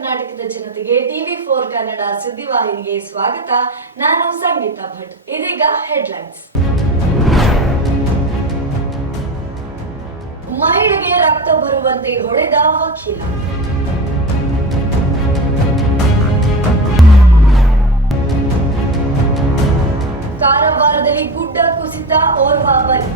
ಕರ್ನಾಟಕದ ಜನತೆಗೆ TV4 ಕನ್ನಡ ಸುದ್ದಿವಾಹಿನಿಗೆ ಸ್ವಾಗತ. ನಾನು ಸಂಗೀತಾ ಭಟ್. ಇದೀಗ ಹೆಡ್ಲೈನ್ಸ್. ಮಹಿಳೆಗೆ ರಕ್ತ ಬರುವಂತೆ ಹೊಡೆದ ವಕೀಲ. ಕಾರವಾರದಲ್ಲಿ ಗುಡ್ಡ ಕುಸಿತ, ಓರ್ವ ಬಲಿ.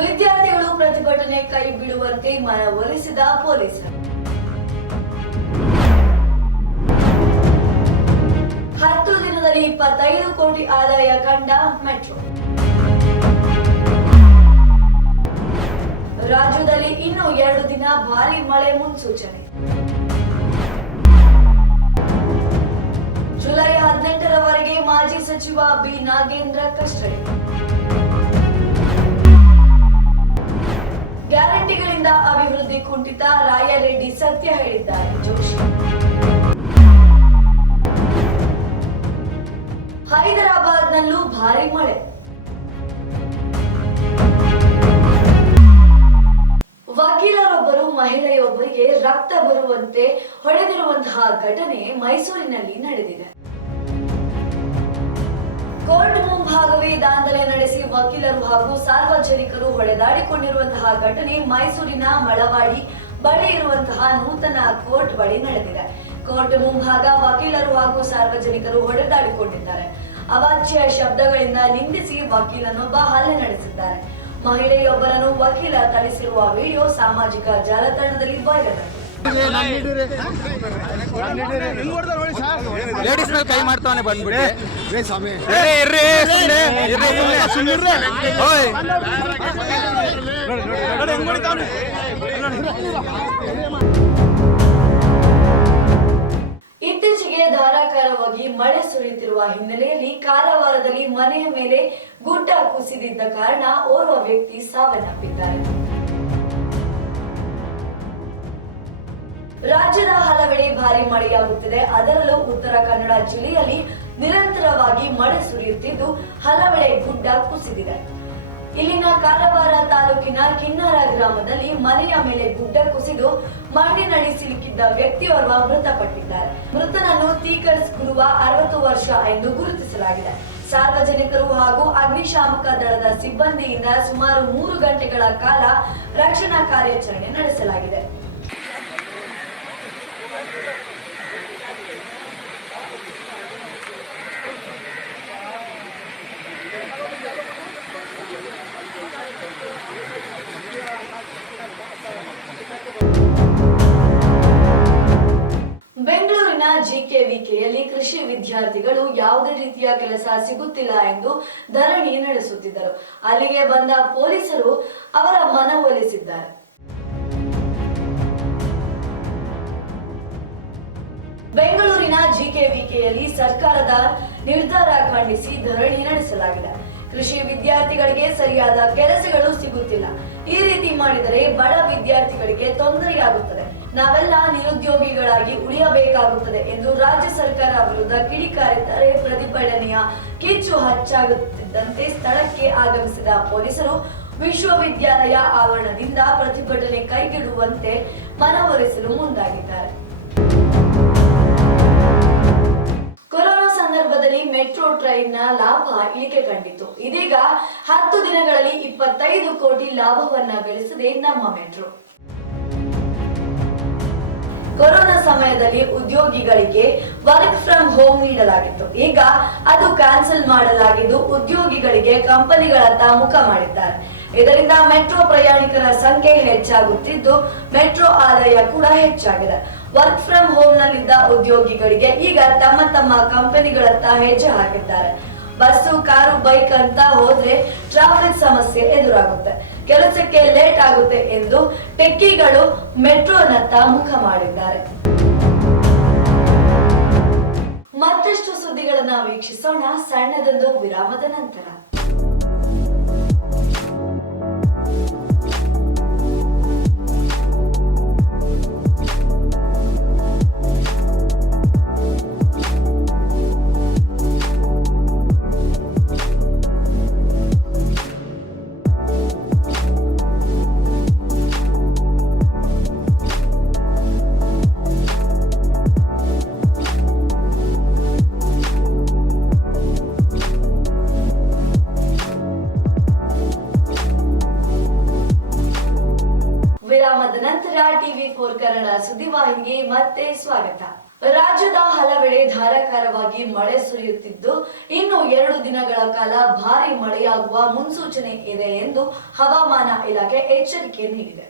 ವಿದ್ಯಾರ್ಥಿಗಳು ಪ್ರತಿಭಟನೆ ಕೈ ಬಿಡುವಂತೆ ಮನವೊಲಿಸಿದ ಪೊಲೀಸರು. 10 ದಿನದಲ್ಲಿ 25 ಕೋಟಿ ಆದಾಯ ಕಂಡ ಮೆಟ್ರೋ. ರಾಜ್ಯದಲ್ಲಿ ಇನ್ನೂ 2 ದಿನ ಭಾರೀ ಮಳೆ ಮುನ್ಸೂಚನೆ. ಜುಲೈ 18ರವರೆಗೆ ಮಾಜಿ ಸಚಿವ ಬಿ ನಾಗೇಂದ್ರ ಕಸ್ಟಡಿ. ಗ್ಯಾರಂಟಿಗಳಿಂದ ಅಭಿವೃದ್ಧಿ ಕುಂಠಿತ, ರಾಯರೆಡ್ಡಿ ಸತ್ಯ ಹೇಳಿದ್ದಾರೆ ಜೋಶಿ. ಹೈದರಾಬಾದ್ನಲ್ಲೂ ಭಾರೀ ಮಳೆ. ವಕೀಲರೊಬ್ಬರು ಮಹಿಳೆಯೊಬ್ಬರಿಗೆ ರಕ್ತ ಬರುವಂತೆ ಹೊಡೆದಿರುವಂತಹ ಘಟನೆ ಮೈಸೂರಿನಲ್ಲಿ ನಡೆದಿದೆ. ಕೋರ್ಟ್ ಮುಂಭಾಗವೇ ದಾಂಧಲೆ ನಡೆಸಿ ವಕೀಲರು ಹಾಗೂ ಸಾರ್ವಜನಿಕರು ಹೊಡೆದಾಡಿಕೊಂಡಿರುವಂತಹ ಘಟನೆ ಮೈಸೂರಿನ ಮಳವಾಡಿ ಬಳಿ ಇರುವಂತಹ ನೂತನ ಕೋರ್ಟ್ ಬಳಿ ನಡೆದಿದೆ. ಕೋರ್ಟ್ ಮುಂಭಾಗ ವಕೀಲರು ಹಾಗೂ ಸಾರ್ವಜನಿಕರು ಹೊಡೆದಾಡಿಕೊಂಡಿದ್ದಾರೆ. ಅವಾಚ್ಯ ಶಬ್ದಗಳಿಂದ ನಿಂದಿಸಿ ವಕೀಲನೊಬ್ಬ ಹಲ್ಲೆ ನಡೆಸಿದ್ದಾರೆ. ಮಹಿಳೆಯೊಬ್ಬರನ್ನು ವಕೀಲ ಥಳಿಸಿರುವ ವಿಡಿಯೋ ಸಾಮಾಜಿಕ ಜಾಲತಾಣದಲ್ಲಿ ವೈರಲ್ ಆಗಿದೆ. ಲೇಡೀಸ್ ಮೇಲೆ ಕೈ ಮಾಡ್ತಾನೆ ಬಂದ್ಬಿಟ್ಟು ಇತ್ತೀಚೆಗೆ ಧಾರಾಕಾರವಾಗಿ ಮಳೆ ಸುರಿಯುತ್ತಿರುವ ಹಿನ್ನೆಲೆಯಲ್ಲಿ ಕಾರವಾರದಲ್ಲಿ ಮನೆಯ ಮೇಲೆ ಗುಡ್ಡ ಕುಸಿದಿದ್ದ ಕಾರಣ ಓರ್ವ ವ್ಯಕ್ತಿ ಸಾವನ್ನಪ್ಪಿದ್ದಾರೆ. ರಾಜ್ಯದ ಹಲವೆಡೆ ಭಾರಿ ಮಳೆಯಾಗುತ್ತಿದೆ. ಅದರಲ್ಲೂ ಉತ್ತರ ಕನ್ನಡ ಜಿಲ್ಲೆಯಲ್ಲಿ ನಿರಂತರವಾಗಿ ಮಳೆ ಸುರಿಯುತ್ತಿದ್ದು ಹಲವೆಡೆ ಗುಡ್ಡ ಕುಸಿದಿದೆ. ಇಲ್ಲಿನ ಕಾರವಾರ ತಾಲೂಕಿನ ಕಿನ್ನರ ಗ್ರಾಮದಲ್ಲಿ ಮನೆಯ ಮೇಲೆ ಗುಡ್ಡ ಕುಸಿದು ಮಣ್ಣಿನಡಿ ಸಿಲುಕಿದ್ದ ವ್ಯಕ್ತಿಯೋರ್ವ ಮೃತಪಟ್ಟಿದ್ದಾರೆ. ಮೃತನನ್ನು ತೀಕರ್ಸ್ ಗುರುವ 60 ವರ್ಷ ಎಂದು ಗುರುತಿಸಲಾಗಿದೆ. ಸಾರ್ವಜನಿಕರು ಹಾಗೂ ಅಗ್ನಿಶಾಮಕ ದಳದ ಸಿಬ್ಬಂದಿಯಿಂದ ಸುಮಾರು 3 ಗಂಟೆಗಳ ಕಾಲ ರಕ್ಷಣಾ ಕಾರ್ಯಾಚರಣೆ ನಡೆಸಲಾಗಿದೆ. ಬೆಂಗಳೂರಿನ ಜಿಕೆವಿಕೆಯಲ್ಲಿ ಕೃಷಿ ವಿದ್ಯಾರ್ಥಿಗಳು ಯಾವುದೇ ರೀತಿಯ ಕೆಲಸ ಸಿಗುತ್ತಿಲ್ಲ ಎಂದು ಧರಣಿ ನಡೆಸುತ್ತಿದ್ದರು. ಅಲ್ಲಿಗೆ ಬಂದ ಪೊಲೀಸರು ಅವರ ಮನವೊಲಿಸಿದ್ದಾರೆ. ಬೆಂಗಳೂರಿನ ಜಿಕೆವಿಕೆಯಲ್ಲಿ ಸರ್ಕಾರದ ನಿರ್ಧಾರ ಖಂಡಿಸಿ ಧರಣಿ ನಡೆಸಲಾಗಿದೆ. ಕೃಷಿ ವಿದ್ಯಾರ್ಥಿಗಳಿಗೆ ಸರಿಯಾದ ಕೆಲಸಗಳು ಸಿಗುತ್ತಿಲ್ಲ. ಈ ರೀತಿ ಮಾಡಿದರೆ ಬಡ ವಿದ್ಯಾರ್ಥಿಗಳಿಗೆ ತೊಂದರೆಯಾಗುತ್ತದೆ. ನಾವೆಲ್ಲ ನಿರುದ್ಯೋಗಿಗಳಾಗಿ ಉಳಿಯಬೇಕಾಗುತ್ತದೆ ಎಂದು ರಾಜ್ಯ ಸರ್ಕಾರ ವಿರುದ್ಧ ಕಿಡಿಕಾರಿದ್ದಾರೆ. ಪ್ರತಿಭಟನೆಯ ಕಿಚ್ಚು ಹಚ್ಚಾಗುತ್ತಿದ್ದಂತೆ ಸ್ಥಳಕ್ಕೆ ಆಗಮಿಸಿದ ಪೊಲೀಸರು ವಿಶ್ವವಿದ್ಯಾಲಯ ಆವರಣದಿಂದ ಪ್ರತಿಭಟನೆ ಕೈಬಿಡುವಂತೆ ಮನವೊಲಿಸಲು ಮುಂದಾಗಿದ್ದಾರೆ. ಕೊರೋನಾ ಸಂದರ್ಭದಲ್ಲಿ ಮೆಟ್ರೋ ಟ್ರೈನ್ನ ಲಾಭ ಇಳಿಕೆ ಕಂಡಿತು. ಇದೀಗ 10 ದಿನಗಳಲ್ಲಿ 25 ಕೋಟಿ ಲಾಭವನ್ನ ಗಳಿಸಿದೆ ನಮ್ಮ ಮೆಟ್ರೋ. ಕೊರೋನಾ ಸಮಯದಲ್ಲಿ ಉದ್ಯೋಗಿಗಳಿಗೆ ವರ್ಕ್ ಫ್ರಮ್ ಹೋಮ್ ನೀಡಲಾಗಿತ್ತು. ಈಗ ಅದು ಕ್ಯಾನ್ಸಲ್ ಮಾಡಲಾಗಿದ್ದು ಉದ್ಯೋಗಿಗಳಿಗೆ ಕಂಪನಿಗಳತ್ತ ಮುಖ ಮಾಡಿದ್ದಾರೆ. ಇದರಿಂದ ಮೆಟ್ರೋ ಪ್ರಯಾಣಿಕರ ಸಂಖ್ಯೆ ಹೆಚ್ಚಾಗುತ್ತಿದ್ದು ಮೆಟ್ರೋ ಆದಾಯ ಕೂಡ ಹೆಚ್ಚಾಗಿದೆ. ವರ್ಕ್ ಫ್ರಮ್ ಹೋಮ್ ನಲ್ಲಿದ್ದ ಉದ್ಯೋಗಿಗಳಿಗೆ ಈಗ ತಮ್ಮ ತಮ್ಮ ಕಂಪನಿಗಳತ್ತ ಹೆಜ್ಜೆ ಹಾಕಿದ್ದಾರೆ. ಬಸ್ಸು, ಕಾರು, ಬೈಕ್ ಅಂತ ಹೋದ್ರೆ ಟ್ರಾಫಿಕ್ ಸಮಸ್ಯೆ ಎದುರಾಗುತ್ತೆ, ಕೆಲಸಕ್ಕೆ ಲೇಟ್ ಆಗುತ್ತೆ ಎಂದು ಟೆಕ್ಕಿಗಳು ಮೆಟ್ರೋನತ್ತ ಮುಖ ಮಾಡಿದ್ದಾರೆ. ಮತ್ತಷ್ಟು ಸುದ್ದಿಗಳನ್ನ ವೀಕ್ಷಿಸೋಣ ಸಣ್ಣದೊಂದು ವಿರಾಮದ ನಂತರ. ವಾಹಿನಿಗೆ ಮತ್ತೆ ಸ್ವಾಗತ. ರಾಜ್ಯದ ಹಲವೆಡೆ ಧಾರಾಕಾರವಾಗಿ ಮಳೆ ಸುರಿಯುತ್ತಿದ್ದು ಇನ್ನು 2 ದಿನಗಳ ಕಾಲ ಭಾರಿ ಮಳೆಯಾಗುವ ಮುನ್ಸೂಚನೆ ಇದೆ ಎಂದು ಹವಾಮಾನ ಇಲಾಖೆ ಎಚ್ಚರಿಕೆ ನೀಡಿದೆ.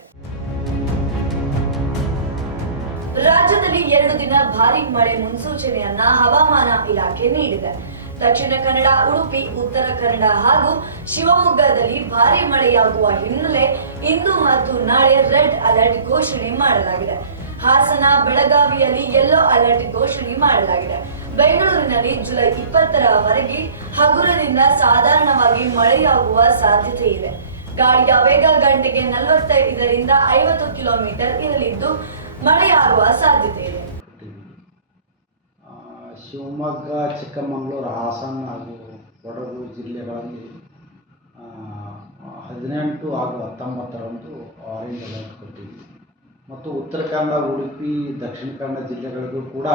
ರಾಜ್ಯದಲ್ಲಿ 2 ದಿನ ಭಾರಿ ಮಳೆ ಮುನ್ಸೂಚನೆಯನ್ನ ಹವಾಮಾನ ಇಲಾಖೆ ನೀಡಿದೆ. ದಕ್ಷಿಣ ಕನ್ನಡ, ಉಡುಪಿ, ಉತ್ತರ ಕನ್ನಡ ಹಾಗೂ ಶಿವಮೊಗ್ಗದಲ್ಲಿ ಭಾರಿ ಮಳೆಯಾಗುವ ಹಿನ್ನೆಲೆ ಇಂದು ಮತ್ತು ನಾಳೆ ರೆಡ್ ಅಲರ್ಟ್ ಘೋಷಣೆ ಮಾಡಲಾಗಿದೆ. ಹಾಸನ, ಬೆಳಗಾವಿಯಲ್ಲಿ ಯೆಲ್ಲೋ ಅಲರ್ಟ್ ಘೋಷಣೆ ಮಾಡಲಾಗಿದೆ. ಬೆಂಗಳೂರಿನಲ್ಲಿ ಜುಲೈ 20ರವರೆಗೆ ಹಗುರದಿಂದ ಸಾಧಾರಣವಾಗಿ ಮಳೆಯಾಗುವ ಸಾಧ್ಯತೆ ಇದೆ. ಗಾಳಿಯ ವೇಗ ಗಂಟೆಗೆ 45ರಿಂದ 50 ಕಿಲೋಮೀಟರ್ ಇರಲಿದ್ದು ಮಳೆಯಾಗುವ ಸಾಧ್ಯತೆ ಇದೆ. ಶಿವಮೊಗ್ಗ, ಚಿಕ್ಕಮಗಳೂರು, ಹಾಸನ ಹಾಗೂ ಕೊಡಗು ಜಿಲ್ಲೆಗಳಲ್ಲಿ 18 ಹಾಗೂ 19ರಂದು ಆರೆಂಜ್ ಅಲರ್ಟ್ ಕೊಟ್ಟಿದ್ವಿ ಮತ್ತು ಉತ್ತರ ಕನ್ನಡ, ಉಡುಪಿ, ದಕ್ಷಿಣ ಕನ್ನಡ ಜಿಲ್ಲೆಗಳಿಗೂ ಕೂಡ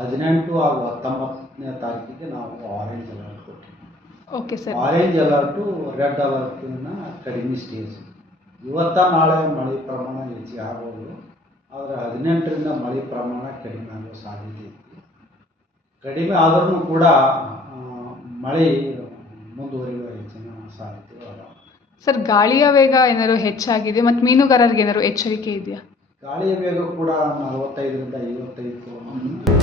18 ಹಾಗೂ 19ನೇ ತಾರೀಕಿಗೆ ನಾವು ಆರೆಂಜ್ ಅಲರ್ಟ್ ಕೊಟ್ಟಿದ್ವಿ. Okay sir. Orange alert red ಅಲರ್ಟಿನ ಕಡಿಮೆ ಸ್ಟೇಜ್. ನಾಳೆ ಮಳೆ ಪ್ರಮಾಣ ಹೆಚ್ಚಿಗೆ ಆಗಬಹುದು, ಆದರೆ 18ರಿಂದ ಮಳೆ ಪ್ರಮಾಣ ಕಡಿಮೆ ಆಗುವ ಸಾಧ್ಯತೆ ಇದೆ. ಕಡಿಮೆ ಆದ್ರೂ ಕೂಡ ಮಳೆ ಮುಂದುವರಿಯುವ ಹೆಚ್ಚಿನ ಸಾಧ್ಯತೆಗಳು. ಸರ್, ಗಾಳಿಯ ವೇಗ ಏನಾದರೂ ಹೆಚ್ಚಾಗಿದೆ ಮತ್ತು ಮೀನುಗಾರರಿಗೆ ಏನಾದರೂ ಎಚ್ಚರಿಕೆ ಇದೆಯಾ? ಗಾಳಿಯ ವೇಗ ಕೂಡ 45ರಿಂದ 55 ಕಿಲೋಮೀಟರ್.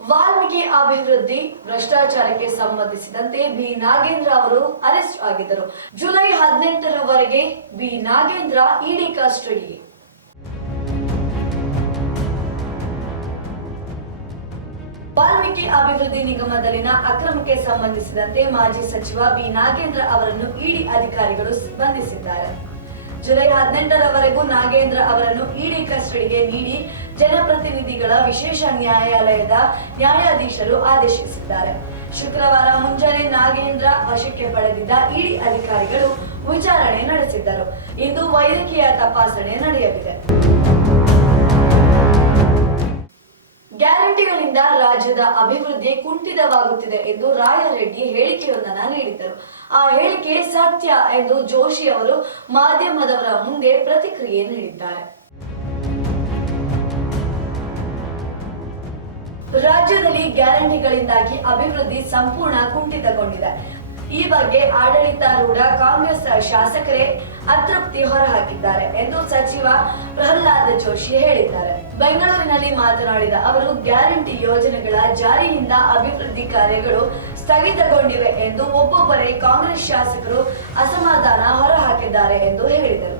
ವಾಲ್ಮೀಕಿ ಅಭಿವೃದ್ಧಿ ಭ್ರಷ್ಟಾಚಾರಕ್ಕೆ ಸಂಬಂಧಿಸಿದಂತೆ ಬಿ ನಾಗೇಂದ್ರ ಅವರು ಅರೆಸ್ಟ್ ಆಗಿದ್ದರು. ಜುಲೈ 18ರವರೆಗೆ ಬಿ ನಾಗೇಂದ್ರ ಇಡಿ ಕಸ್ಟಡಿಗೆ. ವಾಲ್ಮೀಕಿ ಅಭಿವೃದ್ಧಿ ನಿಗಮದಲ್ಲಿನ ಅಕ್ರಮಕ್ಕೆ ಸಂಬಂಧಿಸಿದಂತೆ ಮಾಜಿ ಸಚಿವ ಬಿ ನಾಗೇಂದ್ರ ಅವರನ್ನು ಇಡಿ ಅಧಿಕಾರಿಗಳು ಬಂಧಿಸಿದ್ದಾರೆ. ಜುಲೈ 18ರವರೆಗೂ ನಾಗೇಂದ್ರ ಅವರನ್ನು ಇಡಿ ಕಸ್ಟಡಿಗೆ ನೀಡಿ ಜನಪ್ರತಿನಿಧಿಗಳ ವಿಶೇಷ ನ್ಯಾಯಾಲಯದ ನ್ಯಾಯಾಧೀಶರು ಆದೇಶಿಸಿದ್ದಾರೆ. ಶುಕ್ರವಾರ ಮುಂಜಾನೆ ನಾಗೇಂದ್ರ ವಶಕ್ಕೆ ಪಡೆದಿದ್ದ ಇಡಿ ಅಧಿಕಾರಿಗಳು ವಿಚಾರಣೆ ನಡೆಸಿದ್ದರು. ಇಂದು ವೈದ್ಯಕೀಯ ತಪಾಸಣೆ ನಡೆಯಲಿದೆ. ಗ್ಯಾರಂಟಿಗಳಿಂದ ರಾಜ್ಯದ ಅಭಿವೃದ್ಧಿ ಕುಂಠಿತವಾಗುತ್ತಿದೆ ಎಂದು ರಾಯರೆಡ್ಡಿ ಹೇಳಿಕೆಯೊಂದನ್ನು ನೀಡಿದ್ದರು. ಆ ಹೇಳಿಕೆ ಸತ್ಯ ಎಂದು ಜೋಶಿ ಅವರು ಮಾಧ್ಯಮದವರ ಮುಂದೆ ಪ್ರತಿಕ್ರಿಯೆ ನೀಡಿದ್ದಾರೆ. ರಾಜ್ಯದಲ್ಲಿ ಗ್ಯಾರಂಟಿಗಳಿಂದಾಗಿ ಅಭಿವೃದ್ಧಿ ಸಂಪೂರ್ಣ ಕುಂಠಿತಗೊಂಡಿದೆ. ಈ ಬಗ್ಗೆ ಆಡಳಿತಾರೂಢ ಕಾಂಗ್ರೆಸ್ ಶಾಸಕರೇ ಅತೃಪ್ತಿ ಹೊರಹಾಕಿದ್ದಾರೆ ಎಂದು ಸಚಿವ ಪ್ರಹ್ಲಾದ್ ಜೋಶಿ ಹೇಳಿದ್ದಾರೆ. ಬೆಂಗಳೂರಿನಲ್ಲಿ ಮಾತನಾಡಿದ ಅವರು, ಗ್ಯಾರಂಟಿ ಯೋಜನೆಗಳ ಜಾರಿಯಿಂದ ಅಭಿವೃದ್ಧಿ ಕಾರ್ಯಗಳು ಸ್ಥಗಿತಗೊಂಡಿವೆ ಎಂದು ಒಬ್ಬೊಬ್ಬರೇ ಕಾಂಗ್ರೆಸ್ ಶಾಸಕರು ಅಸಮಾಧಾನ ಹೊರಹಾಕಿದ್ದಾರೆ ಎಂದು ಹೇಳಿದರು.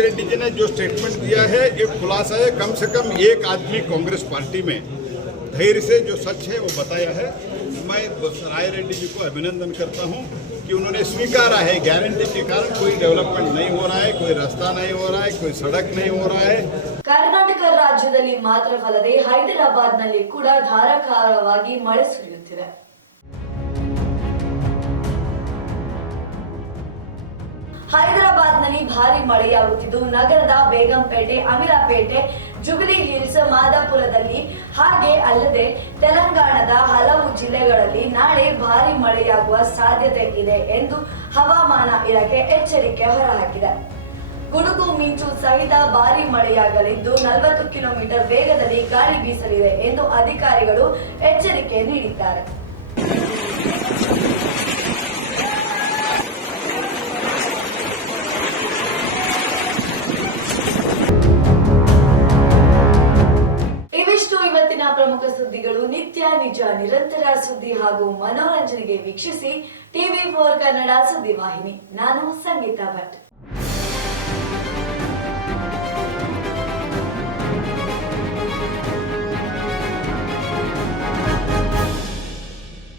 रेड्डी जी ने जो स्टेटमेंट दिया है एक खुलासा है. कम से कम एक आदमी कांग्रेस पार्टी में धैर्य से जो सच है वो बताया है. मैं राय रेड्डी जी को अभिनंदन करता हूं कि उन्होंने स्वीकारा है गारंटी के कारण कोई डेवलपमेंट नहीं हो रहा है, कोई रास्ता नहीं हो रहा है, कोई सड़क नहीं हो रहा है. ಕರ್ನಾಟಕ ರಾಜ್ಯದಲ್ಲಿ ಮಾತ್ರವಲ್ಲದೆ ಹೈದರಾಬಾದ್ನಲ್ಲಿ ಕೂಡ ಧಾರಾಕಾರವಾಗಿ ಮಳೆ ಸುರಿಯುತ್ತಿದೆ. ಹೈದರಾಬಾದ್ನಲ್ಲಿ ಭಾರಿ ಮಳೆಯಾಗುತ್ತಿದ್ದು ನಗರದ ಬೇಗಂಪೇಟೆ, ಅಮೀರಾಪೇಟೆ, ಜುಬಿಲಿ ಹಿಲ್ಸ್, ಮಾದಾಪುರದಲ್ಲಿ ಹಾಗೆ ಅಲ್ಲದೆ ತೆಲಂಗಾಣದ ಹಲವು ಜಿಲ್ಲೆಗಳಲ್ಲಿ ನಾಳೆ ಭಾರಿ ಮಳೆಯಾಗುವ ಸಾಧ್ಯತೆ ಇದೆ ಎಂದು ಹವಾಮಾನ ಇಲಾಖೆ ಎಚ್ಚರಿಕೆ ಹೊರಹಾಕಿದೆ. ಗುಡುಗು ಮಿಂಚು ಸಹಿತ ಭಾರಿ ಮಳೆಯಾಗಲಿದ್ದು 40 ಕಿಲೋಮೀಟರ್ ವೇಗದಲ್ಲಿ ಗಾಳಿ ಬೀಸಲಿದೆ ಎಂದು ಅಧಿಕಾರಿಗಳು ಎಚ್ಚರಿಕೆ ನೀಡಿದ್ದಾರೆ. ಇವತ್ತಿನ ಪ್ರಮುಖ ಸುದ್ದಿಗಳು. ನಿತ್ಯ ನಿಜ ನಿರಂತರ ಸುದ್ದಿ ಹಾಗೂ ಮನೋರಂಜನೆಗೆ ವೀಕ್ಷಿಸಿ TV4 ಕನ್ನಡ ಸುದ್ದಿವಾಹಿನಿ. ನಾನು ಸಂಗೀತಾ ಭಟ್.